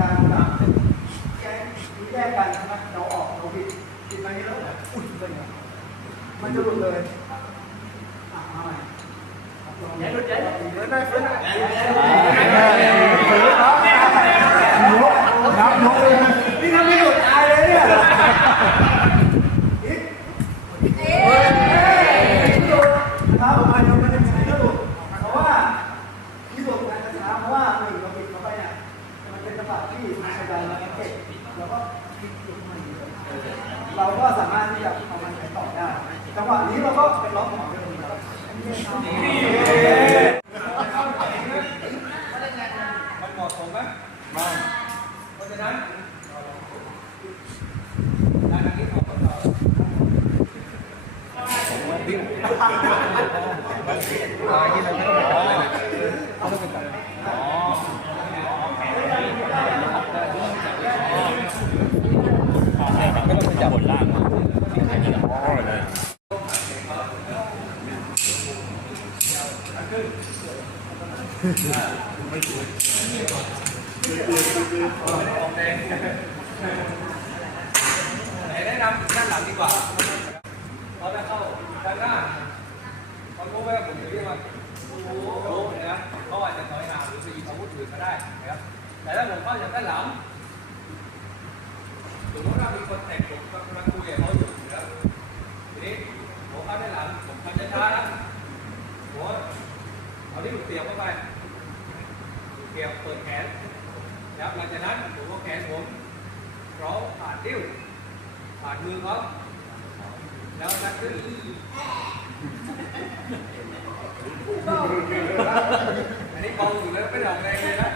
การแบบแยกแยกกันนะเราออกเราผิดผิดมานี้แล้วแบบอุ้ยเลยมันจะหลุดเลยอะมาใหม่อย่าหลุดอย่าหลุดเฟินได้เฟินได้นับยกเลยนี่ทำไม่หลุดตายเลยเนี่ยอีกครับประ เลยเราก็สามารถที่จะเอามันใช้ต่อได้ จังหวะนี้เราก็เป็นล็อกของเดิมแล้วมันเหมาะสมไหมเพราะฉะนั้นงานนี้ของเรา จับบนล่างไหนแนะนำด้านหลังดีกว่าเราจะเข้าด้านหน้าเขารู้ไหมว่าผมจะเรียกว่ารู้นะเขาอาจจะถอยห่างหรือไปหยิบอาวุธอื่นก็ได้นะครับแต่ถ้าผมเข้าจากด้านหลังสมมติว่ามีคนแต่งผม ช้านะผมเอาที่ผมเสียบเข้าไปเสียบเปิดแขนนะครับหลังจากนั้นผมก็แขนผมร้องผ่านดิ้วผ่านมือเขาแล้วนักขึ้นอันนี้เบาอยู่แล้วไม่ได้ออกแรงเลยนะ